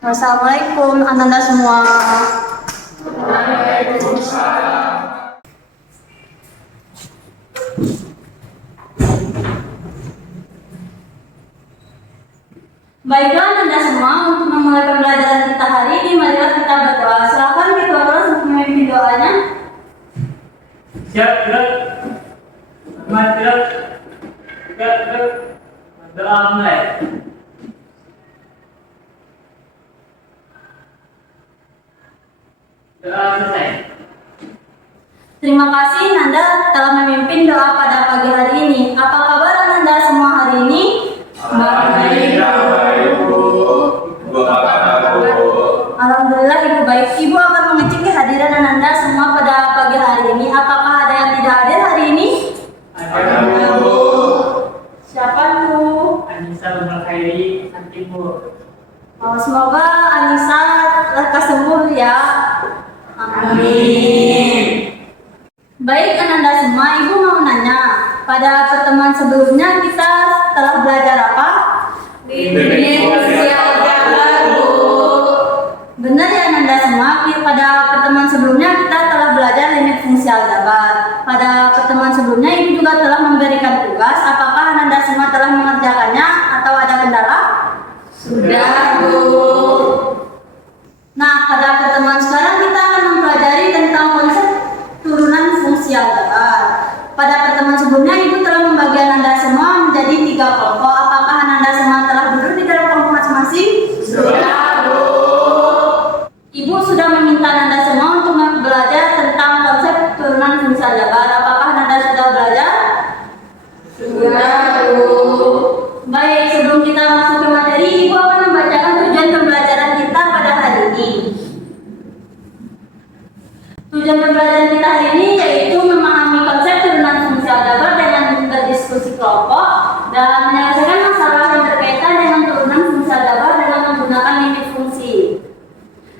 Wassalamualaikum Ananda semua. Waalaikumsalam. Baiklah Ananda semua, untuk memulai pembelajaran kita hari ini, marilah kita berdoa. Silakan ketua kelas untuk memimpin doanya. Siap, gerak. Selamat gerak. Gerak. Doa mulai. Doa selesai. Terima kasih Nanda telah memimpin doa pada pagi hari ini. Apa kabar Ananda semua hari ini? Alhamdulillah baik Bu. Bu apa kabar Bu? Alhamdulillah Ibu baik. Ibu akan mengecek kehadiran Ananda semua pada pagi hari ini. Apakah ada yang tidak hadir hari ini? Ada Bu. Siapa Bu? Anissa Umar Khairi, nanti Bu. Semoga Anissa lekas sembuh ya. Amin. Baik Ananda semua, Ibu mau nanya, pada pertemuan sebelumnya kita telah belajar apa? Limit fungsial jabar Bu. Benar ya Ananda semua, pada pertemuan sebelumnya kita telah belajar limit fungsi aljabar. Pada pertemuan sebelumnya Ibu juga telah memberikan tugas. Apakah Ananda semua telah mengerjakannya atau ada kendala? Sudah Bu. Nah, pada pertemuan sekarang kita akan mempelajari tentang konsep turunan fungsi aljabar. Pada pertemuan sebelumnya Ibu telah membagi Ananda semua menjadi 3 kelompok. Apakah Ananda semua telah duduk di dalam kelompok masing-masing? Sudah Bu. Ibu sudah meminta Ananda semua untuk belajar tentang konsep turunan fungsi aljabar. Apakah Ananda sudah belajar? Sudah Bu. Baik, sebelum kita masuk ke materi, Ibu akan membacakan tujuan pembelajaran kita pada hari ini. Tujuan pembelajaran kita hari ini yaitu memahami konsep turunan fungsi aljabar dengan berdiskusi kelompok dan menyelesaikan masalah yang berkaitan dengan turunan fungsi aljabar dengan menggunakan limit fungsi.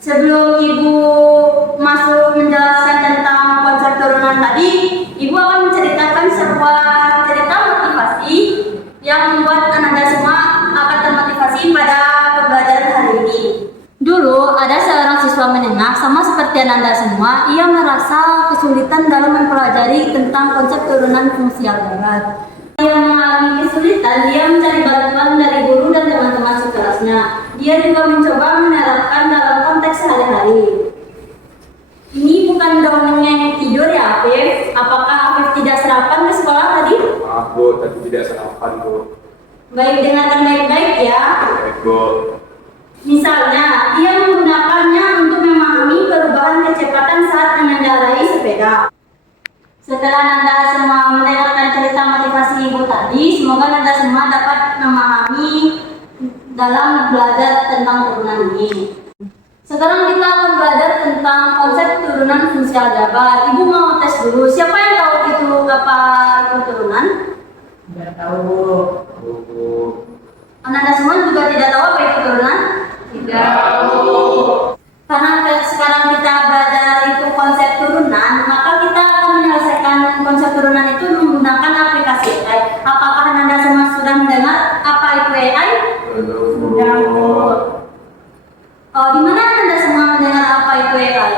Sebelum Ibu masuk menjelaskan tentang konsep turunan tadi, Ibu akan menceritakan sebuah cerita motivasi yang membuat Ananda semua akan termotivasi pada pembelajaran hari ini. Dulu ada seorang siswa menengah sama seperti Ananda semua, ia merasa kesulitan dalam mempelajari tentang konsep turunan fungsi aljabar. Ia mengalami kesulitan, dia mencari bantuan dari guru dan teman-teman sekelasnya. Dia juga mencoba menerapkan dalam konteks sehari-hari. Ini bukan dongeng yang tidur ya Afif? Apakah Afif tidak sarapan ke sekolah tadi? Maaf Bu, tadi tidak sarapan Bu. Baik, dengarkan baik-baik ya. Baik Bu. Misalnya, dia menggunakannya untuk memahami perubahan kecepatan saat mengendarai sepeda. Setelah Nanda semua mendengarkan cerita motivasi Ibu tadi, semoga Nanda semua dapat memahami dalam belajar tentang turunan ini. Sekarang kita akan belajar tentang konsep turunan fungsi aljabar. Ibu mau tes dulu. Siapa yang tahu itu apa itu turunan? Tidak tahu Bu. Bu. Anda semua juga tidak tahu apa itu turunan? Tidak Bu. Karena sekarang kita belajar itu konsep turunan, maka kita akan menyelesaikan konsep turunan itu menggunakan aplikasi AI. Apakah Anda semua sudah mendengar apa itu AI? Sudah Bu. Oh, di mana Anda semua mendengar apa itu AI?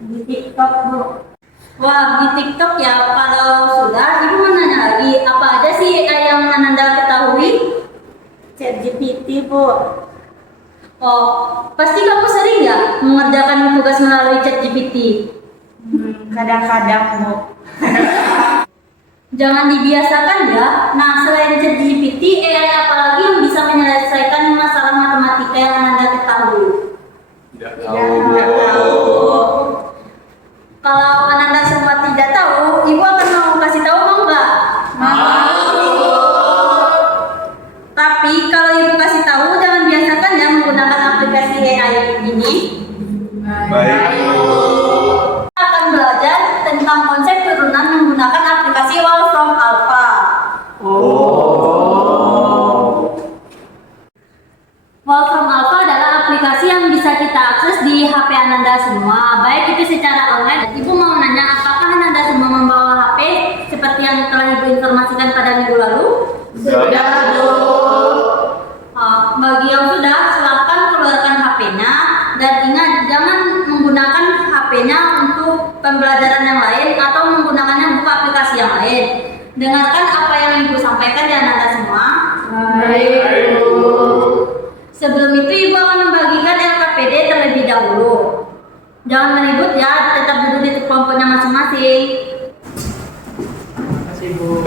Di TikTok Bu. Wah, di TikTok ya. Kalau sudah, Ibu mau nanya lagi, apa aja sih AI yang Anda ketahui? ChatGPT Bu. Oh, pasti kamu sering ya mengerjakan tugas melalui ChatGPT? Kadang-kadang Bu. Jangan dibiasakan ya. Nah, selain ChatGPT, AI apalagi yang bisa menyelesaikan masalah matematika yang Anda ketahui? Tidak tahu Bu. Kalau Anda semua tidak tahu, Ibu akan mau kasih tahu, mau nggak? Tapi kalau Ibu kasih tahu, jangan biasakan ya menggunakan aplikasi AI ini. Baik Bu. Kita akan belajar tentang konsep turunan menggunakan aplikasi Wolfram Alpha. Wolfram Alpha adalah aplikasi yang bisa kita akses di HP Ananda semua, baik itu secara online. Ibu mau nanya, apakah Ananda semua membawa HP seperti yang telah Ibu informasikan pada minggu lalu? Sudah Bu. Bagi yang sudah, silakan keluarkan HP-nya. Dengarkan apa yang Ibu sampaikan ya Nanda semua. Baik, Bu. Sebelum itu Ibu akan membagikan LKPD terlebih dahulu. Jangan meribut ya, tetap duduk di kelompoknya masing-masing. Terima kasih, Bu.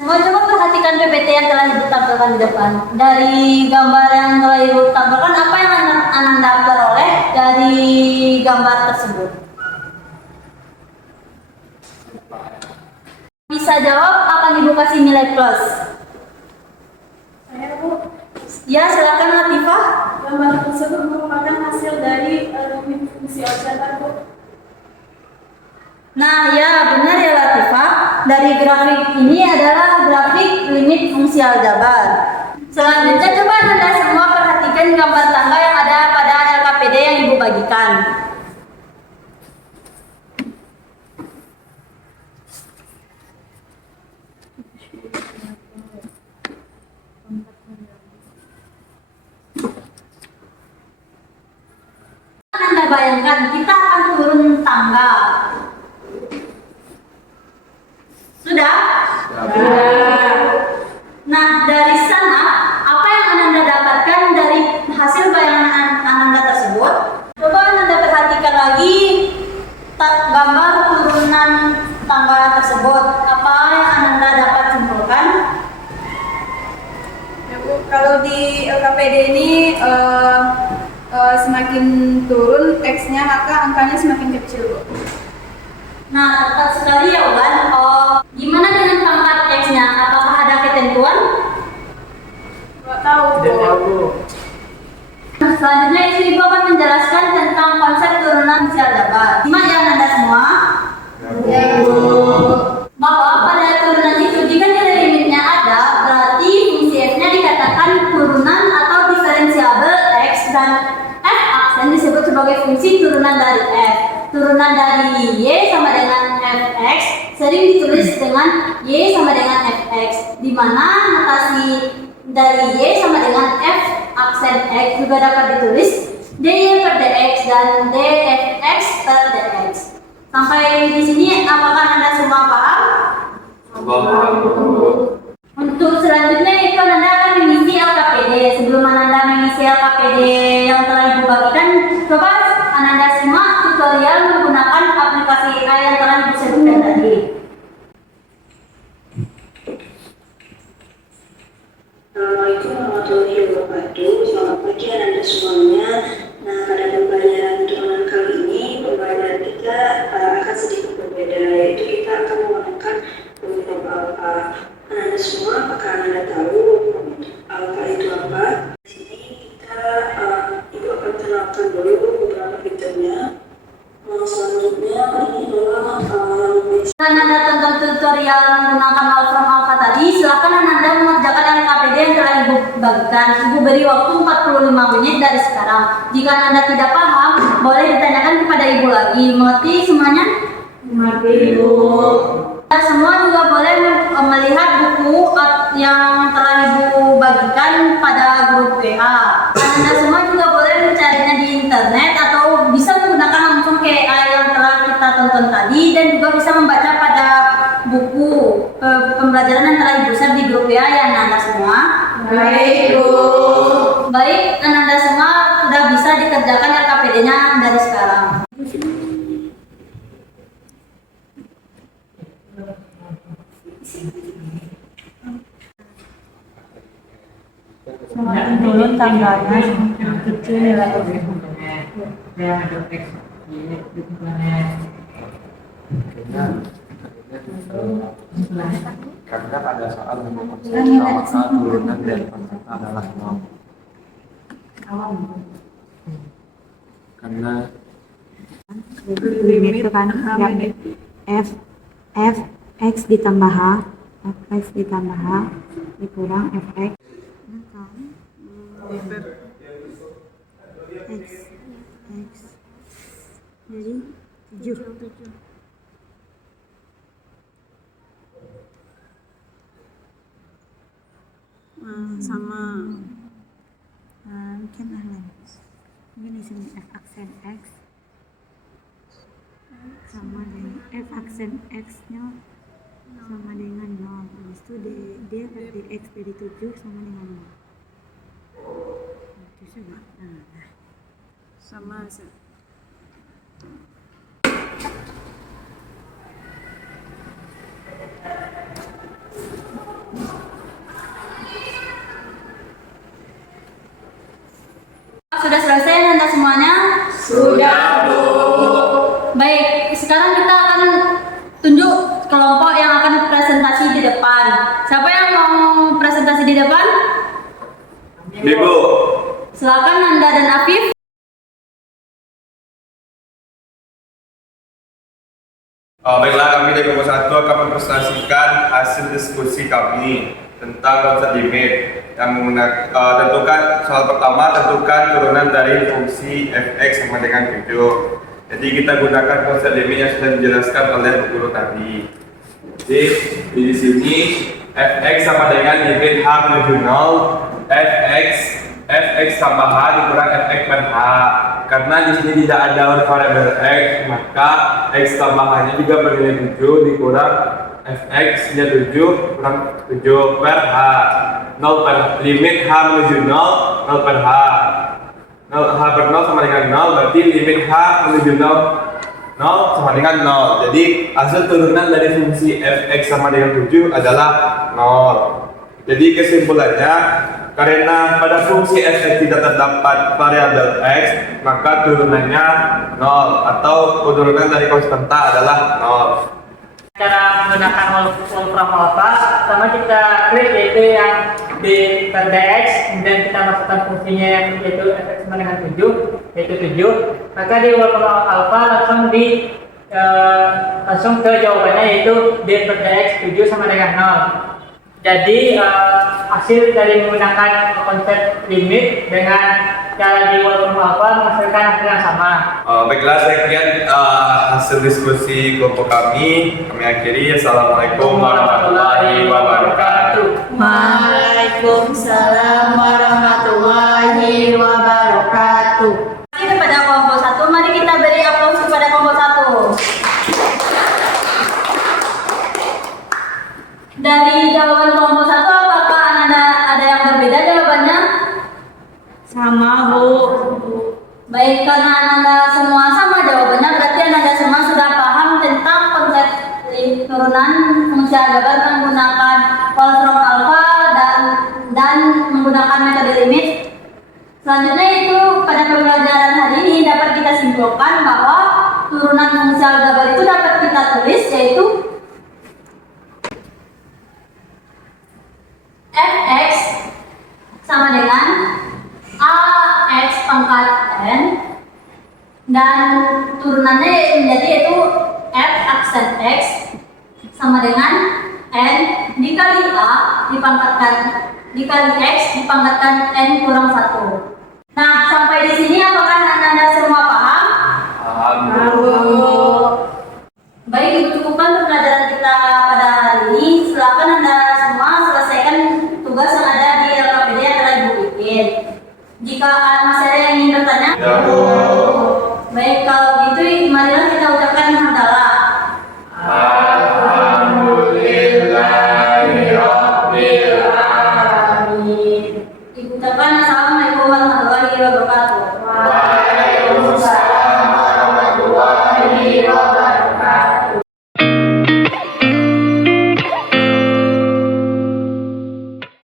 Semua coba perhatikan PPT yang telah Ibu tampilkan di depan. Dari gambar yang telah Ibu tampilkan, apa yang Ananda peroleh dari gambar tersebut? Bisa jawab, akan Ibu kasih nilai plus. Saya, Bu, Ya, silakan Latifah. gambar tersebut merupakan hasil dari limit fungsi aljabar, Bu. Nah, ya benar ya Latifah. Dari grafik ini adalah grafik limit fungsi aljabar. Selanjutnya coba Anda semua perhatikan gambar tangga yang ada pada LKPD yang Ibu bagikan. Anda bayangkan kita akan turun tangga. Sudah? Nah, dari sana apa yang Ananda dapatkan dari hasil bayangan Ananda tersebut? Coba Ananda perhatikan lagi gambar turunan tangga tersebut. Apa yang Ananda dapat simpulkan? Ya, Bu, kalau di LKPD ini semakin turun X-nya, maka angkanya semakin kecil, Bu. Nah, tepat sekali ya Uban. Gimana dengan pangkat X-nya? Apakah ada ketentuan? Nggak tahu, Tidak Bu. tahu, Bu. Selanjutnya Ibu akan menjelaskan tentang konsep turunan fungsi aljabar. Simak ya Anda semua. Ya, Bu. Bahwa pada turunan itu jika nilai limitnya ada, berarti fungsi f-nya dikatakan turunan atau diferensiabel x dan f aksen disebut sebagai fungsi turunan dari f. Turunan dari y sama dengan fx sering ditulis dengan y sama dengan fx, di mana notasi dari y sama dengan f aksen x juga dapat ditulis dy per dx dan dfx per dx. Sampai di sini apakah Anda semua paham? Untuk selanjutnya itu Anda akan mengisi LKPD. Sebelum Anda mengisi LKPD yang telah Ibu bagikan, coba Anda simak tutorial menggunakan aplikasi AI yang telah Ibu sebutkan tadi. Assalamualaikum warahmatullahi wabarakatuh. Selamat pagi anak-anak semuanya. Nah, pada pembelajaran turunan kali ini, pembelajaran kita akan sedikit berbeda, yaitu kita akan menggunakan rumus alfa. Anak-anak semua, apakah Anda tahu alfa itu apa? Di sini kita Ibu akan kenalkan dulu beberapa fiturnya. Selanjutnya ini adalah Setelah Anda tonton tutorial menggunakan Wolfram Alpha tadi, silakan Anda mengerjakan LKPD yang telah Ibu bagikan. Ibu beri waktu 45 menit dari sekarang. Jika Anda tidak paham, boleh ditanyakan kepada Ibu lagi. Mengerti semuanya? Mengerti, Bu. Anda semua juga boleh melihat buku yang telah Ibu bagikan pada grup WA. Anda semua juga boleh mencarinya di internet atau bisa menggunakan langsung AI yang telah kita tonton tadi, dan juga bisa membaca pada buku pembelajaran yang telah Ibu share di grup WA ya Anda semua. Baik, Bu. Baik, Anda semua sudah bisa dikerjakan LKPD-nya dari sekarang. Semakin turun tangganya, semakin kecil nilai X. Ya, ada X. Di planet. Karena pada saat menemukan maka turunan dari konsep adalah 0. Karena limit itu kan yang f x ditambah h f x ditambah h dikurang fx x x jadi 7. sama mungkin ini di sini f aksen x sama dengan f aksen x nya sama dengan 0. Habis itu d dari x dari 7 sama dengan 0. Itu coba. Nah. Sama. Sudah selesai Anda semuanya? Sudah, Bu. Baik, sekarang kita akan tunjuk kelompok yang akan presentasi di depan. Siapa yang mau presentasi di depan? Ibu. Silakan Nanda dan Afif. Baiklah, kami dari kelompok 1 akan mempresentasikan hasil diskusi kami tentang konsep limit yang menggunakan tentukan soal pertama, tentukan turunan dari fungsi fx sama dengan 7. Jadi kita gunakan konsep limit yang sudah dijelaskan oleh Bu Guru tadi. Jadi di sini fx sama dengan limit h menuju 0, fx tambah h dikurang fx per h. Karena di sini tidak ada variabel x, maka x tambah h-nya juga bernilai 7 dikurang fx nya 7 kurang 7 per h. 0 per limit h menuju 0, 0 per h. 0 h per 0 sama dengan 0, berarti limit h menuju 0 sama dengan 0. Jadi hasil turunan dari fungsi fx sama dengan 7 adalah 0. Jadi kesimpulannya, karena pada fungsi fx tidak terdapat variabel x, maka turunannya 0 atau turunan dari konstanta adalah 0. Cara menggunakan wolfram alpha, sama kita klik yaitu yang di dx, kemudian kita masukkan fungsinya yang yaitu fx sama dengan 7, yaitu 7. Maka di wolfram alpha langsung ke jawabannya yaitu d per dx 7 sama dengan 0. Jadi hasil dari menggunakan konsep limit dengan cara di wolfram alpha menghasilkan hasil yang sama. Baiklah, sekian hasil diskusi kelompok kami. Kami akhiri. Assalamualaikum warahmatullahi wabarakatuh. Waalaikumsalam warahmatullahi wabarakatuh. Terima kasih kepada kelompok 1. Mari kita beri aplaus kepada kelompok 1. Dari jawaban kelompok 1, apakah ada yang berbeda jawabannya? Sama, Bu. Baik, karena Anda semua sama jawabannya, berarti Anda semua sudah paham tentang konsep turunan fungsi aljabar menggunakan wolfram alpha dan menggunakan metode limit. Selanjutnya itu pada pembelajaran hari ini dapat kita simpulkan bahwa turunan fungsi aljabar itu dapat kita tulis yaitu fx sama dengan ax pangkat n dan turunannya menjadi yaitu f aksen x sama dengan n dikali a dikali x dipangkatkan n kurang 1. Nah, sampai di sini apakah Anda semua paham? Paham. Baik, itu cukupkan pembelajaran kita pada hari ini. Silakan Anda semua selesaikan tugas yang ada di LKPD yang telah Ibu bikin. Jika masih ada yang ingin bertanya, Ya, Bu.